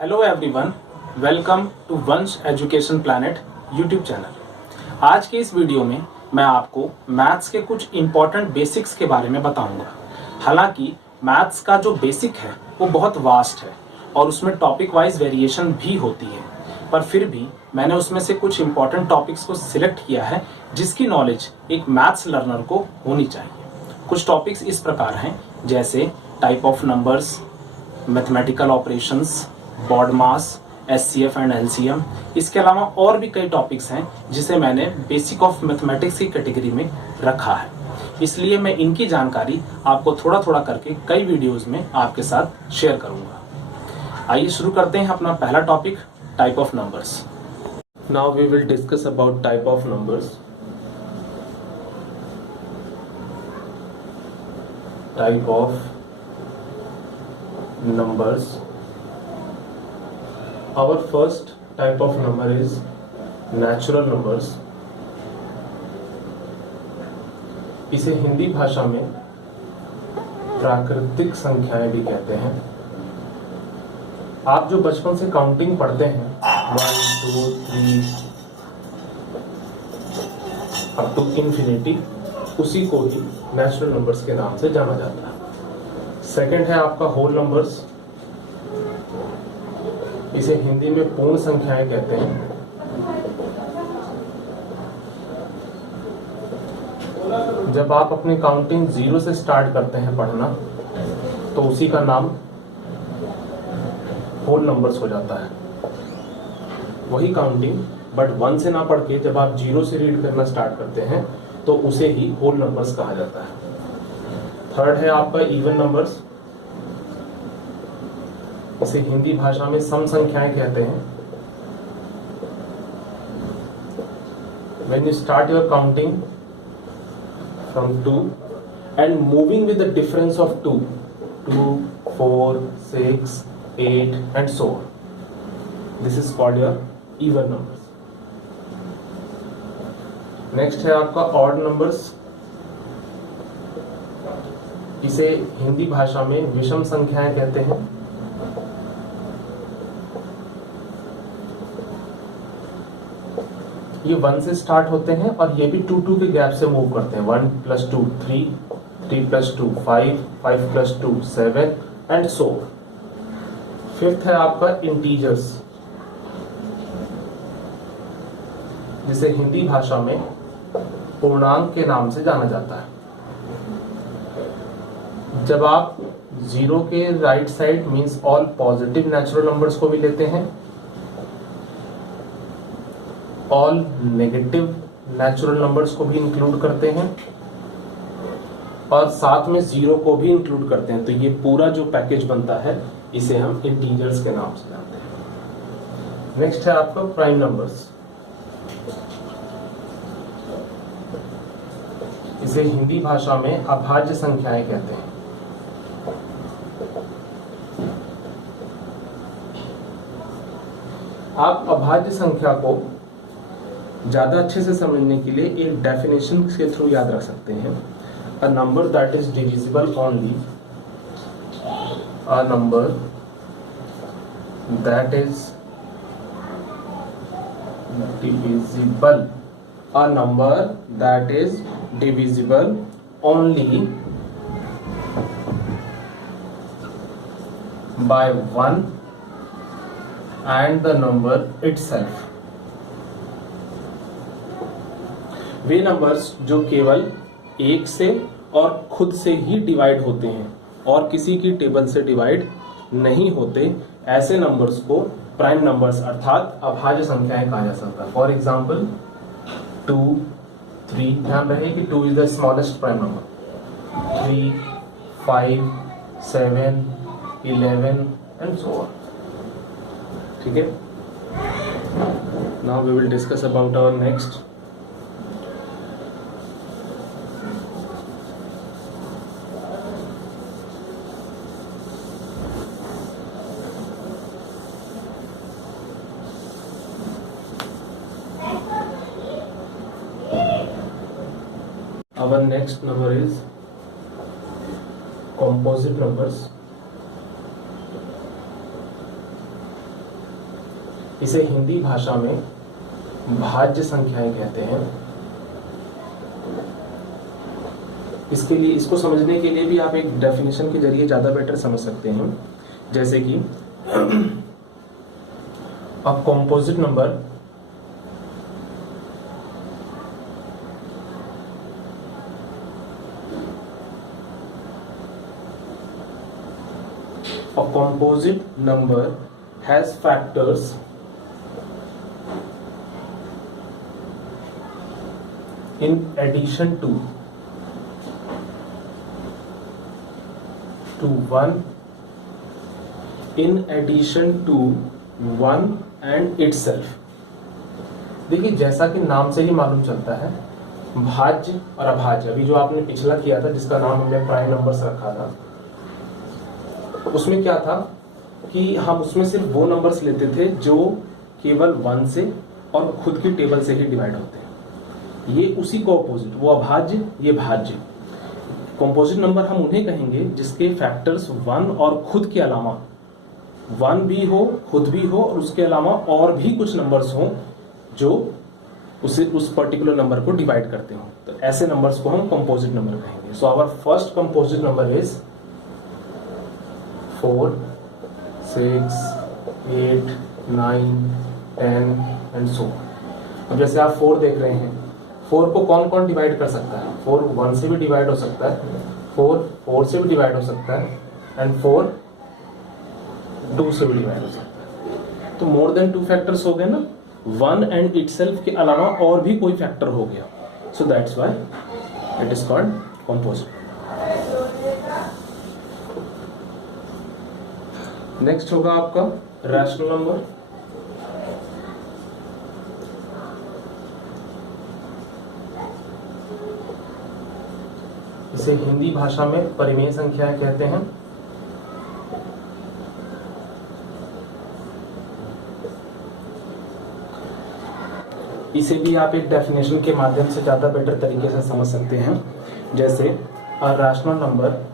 Hello everyone, welcome to वंश education planet YouTube channel. आज के इस वीडियो में मैं आपको मैथ्स के कुछ इम्पॉर्टेंट बेसिक्स के बारे में बताऊंगा। हालांकि मैथ्स का जो बेसिक है वो बहुत वास्ट है और उसमें टॉपिक वाइज वेरिएशन भी होती है, पर फिर भी मैंने उसमें से कुछ इम्पॉर्टेंट टॉपिक्स को सिलेक्ट किया है जिसकी नॉलेज एक मैथ्स लर्नर को होनी चाहिए। कुछ टॉपिक्स इस प्रकार हैं जैसे type of numbers, mathematical operations, BODMAS, HCF and LCM. इसके अलावा और भी कई टॉपिक्स हैं जिसे मैंने बेसिक ऑफ मैथमेटिक्स की कैटेगरी में रखा है, इसलिए मैं इनकी जानकारी आपको थोड़ा थोड़ा करके कई वीडियोस में आपके साथ शेयर करूंगा। आइए शुरू करते हैं अपना पहला topic, type of numbers. Now we will discuss about type of numbers. Type of numbers. Our first type of number is natural numbers. इसे हिंदी भाषा में प्राकृतिक संख्याएं भी कहते हैं। आप जो बचपन से काउंटिंग पढ़ते हैं 1 2 3 अप टू इंफिनिटी, उसी को ही नेचुरल नंबर्स के नाम से जाना जाता है। सेकंड है आपका होल नंबर्स। इसे हिंदी में पूर्ण संख्याएं कहते हैं। जब आप अपनी काउंटिंग 0 से स्टार्ट करते हैं पढ़ना तो उसी का नाम होल नंबर्स हो जाता है। वही काउंटिंग बट 1 से ना पढ़ के जब आप 0 से रीड करना स्टार्ट करते हैं तो उसे ही होल नंबर्स कहा जाता है। थर्ड है आपका इवन नंबर्स। इसे हिंदी भाषा में सम संख्याएं कहते हैं। When you start your counting from 2 and moving with the difference of 2, 4, 6, 8 and so on. This is called your even numbers. Next है आपका odd numbers. इसे हिंदी भाषा में विषम संख्याएं कहते हैं। ये 1 से स्टार्ट होते हैं और ये भी 2 के गैप से मूव करते हैं। 1 + 2 3, 3 + 2 5, 5 + 2 7 एंड सो। फिफ्थ है आपका इंटीजर्स, जिसे हिंदी भाषा में पूर्णांक के नाम से जाना जाता है। जब आप 0 के right side means all positive natural numbers को भी लेते हैं, ऑल नेगेटिव नेचुरल नंबर्स को भी इंक्लूड करते हैं और साथ में 0 को भी इंक्लूड करते हैं, तो ये पूरा जो पैकेज बनता है इसे हम इंटीजर्स के नाम से जानते हैं। नेक्स्ट है आपका प्राइम नंबर्स। इसे हिंदी भाषा में अभाज्य संख्याएं कहते हैं। आप अभाज्य संख्या को ज्यादा अच्छे से समझने के लिए एक डेफिनेशन के थ्रू याद रख सकते हैं। A number that is divisible only, a number that is divisible, a number that is divisible only by 1 and the number itself। Way numbers जो केवल 1 से और खुद से ही डिवाइड होते हैं और किसी की टेबल से डिवाइड नहीं होते, ऐसे नंबर्स को प्राइम नंबर्स अर्थात अभाज्य संख्याएं कहा जा सकता है। फॉर एग्जाम्पल 2 3, ध्यान रहे कि 2 is the smallest prime number, 3 5 7 11 and so on. ठीक है। Now we will discuss about our next. Our next number is composite numbers. इसे हिंदी भाषा में भाज्य संख्याएं कहते हैं। इसके लिए, इसको समझने के लिए भी आप एक डेफिनेशन के जरिए ज़्यादा बेटर समझ सकते हैं, जैसे कि अ composite number has factors in addition to 1, in addition to 1 and itself। देखिए, जैसा कि नाम से ही मालूम चलता है, भाज्य और अभाज्य, अभी जो आपने पिछला किया था जिसका नाम हमने प्राइम नंबर्स रखा था, उसमें क्या था कि हम उसमें सिर्फ वो नंबर्स लेते थे जो केवल 1 से और खुद की टेबल से ही डिवाइड होते हैं। ये उसी को अपोजिट, वो अभाज्य, ये भाज्य। कंपोजिट नंबर हम उन्हें कहेंगे जिसके फैक्टर्स 1 और खुद के अलावा 1 भी हो, खुद भी हो, और उसके अलावा और भी कुछ नंबर्स हों जो उसे उस पर्टिकुलर नंबर को डिवाइड करते हो। तो ऐसे नंबर्स को हम कंपोजिट नंबर कहेंगे। So our first composite number is 4, 6, 8, 9, 10 and so. अब जैसे आप 4 देख रहे हैं, 4 को कौन कौन डिवाइड कर सकता है? 4 1 से भी डिवाइड हो सकता है, 4 से भी डिवाइड हो सकता है, एंड 4 2 से भी डिवाइड हो सकता है। तो मोर देन 2 फैक्टर्स हो गए ना, 1 एंड इटसेल्फ के अलावा और भी कोई फैक्टर हो गया। So that's why it is called composite. Next होगा आपका रैशनल नंबर। इसे हिंदी भाषा में परिमेय संख्याएं कहते हैं। इसे भी आप एक डेफिनेशन के माध्यम से ज्यादा बेटर तरीके से समझ सकते हैं, जैसे a rational number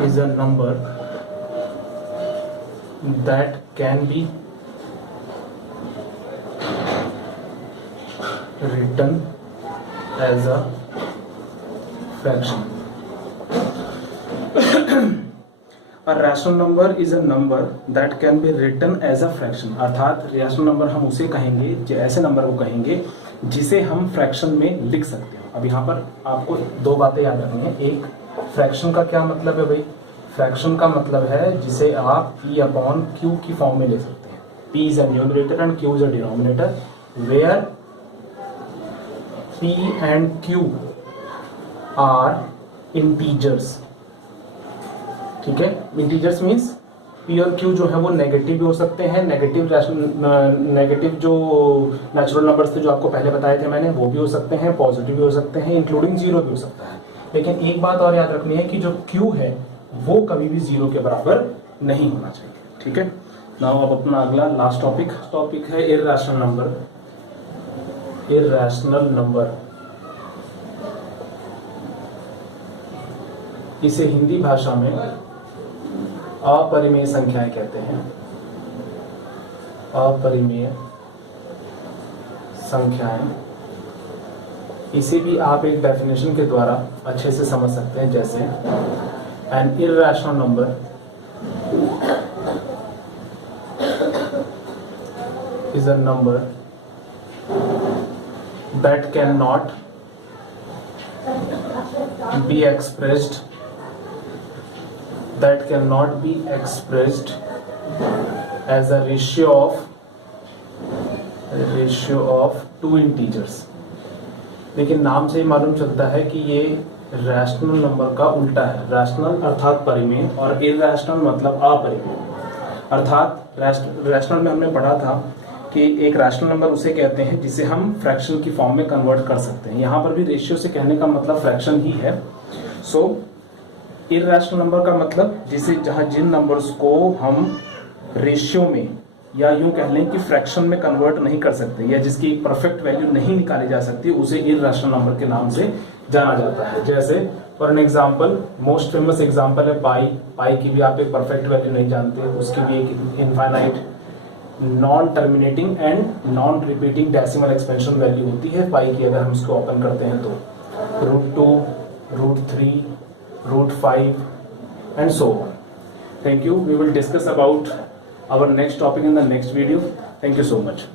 is a number that can be written as a fraction। A rational number is a number that can be written as a fraction। अर्थात रैशनल नंबर हम उसे कहेंगे, जो ऐसे नंबर को कहेंगे जिसे हम फ्रैक्शन में लिख सकते हैं। अब यहाँ पर आपको 2 बातें याद रखनी है। एक, फ्रैक्शन का क्या मतलब है भाई? फ्रैक्शन का मतलब है जिसे आप P/Q की फॉर्म में ले सकते हैं। P is a numerator and Q is a denominator, where P and Q are integers. ठीक है, इंटीजर्स मीन्स P और Q जो है वो नेगेटिव भी हो सकते हैं। नेगेटिव जो नेचुरल नंबर्स थे जो आपको पहले बताए थे मैंने, वो भी हो सकते हैं, पॉजिटिव भी हो सकते हैं, इंक्लूडिंग 0 भी हो सकता है। लेकिन एक बात और याद रखनी है कि जो Q है वो कभी भी 0 के बराबर नहीं होना चाहिए। ठीक है, नाउ अब अपना अगला लास्ट टॉपिक है इर्रेशनल नंबर। इर्रेशनल नंबर, इसे हिंदी भाषा में अपरिमेय संख्याएं कहते हैं। अपरिमेय संख्याएं, इसे भी आप एक डेफिनेशन के द्वारा अच्छे से समझ सकते हैं, जैसे N irrational number is a number that can not be expressed as a ratio of 2 integers। लेकिन नाम से ही मालूम चलता है कि ये रैशनल नंबर का उल्टा है। रैशनल अर्थात परिमेय और इर्रेशनल मतलब अपरिमेय। अर्थात रैशनल में हमने पढ़ा था कि एक रैशनल नंबर उसे कहते हैं जिसे हम फ्रैक्शन की फॉर्म में कन्वर्ट कर सकते हैं। यहाँ पर भी रेशियो से कहने का मतलब फ्रैक्शन ही है। सो इर्रेशनल नंबर का मतलब जिन नंबर्स को हम रेशियो में या यूं कह लें कि फ्रैक्शन में कन्वर्ट नहीं कर सकते या जिसकी परफेक्ट वैल्यू नहीं निकाली जा सकती, उसे इर्रेशनल नंबर के नाम से जाना जाता है। जैसे for an example, most famous example है पाई। पाई की भी आप एक परफेक्ट वैल्यू नहीं जानते, उसकी भी एक infinite non terminating and non repeating decimal expansion value होती है पाई की। अगर हम उसको ओपन करते हैं तो √2, √3, √5 and so on. Thank you. We will discuss about our next topic in the next video. Thank you so much.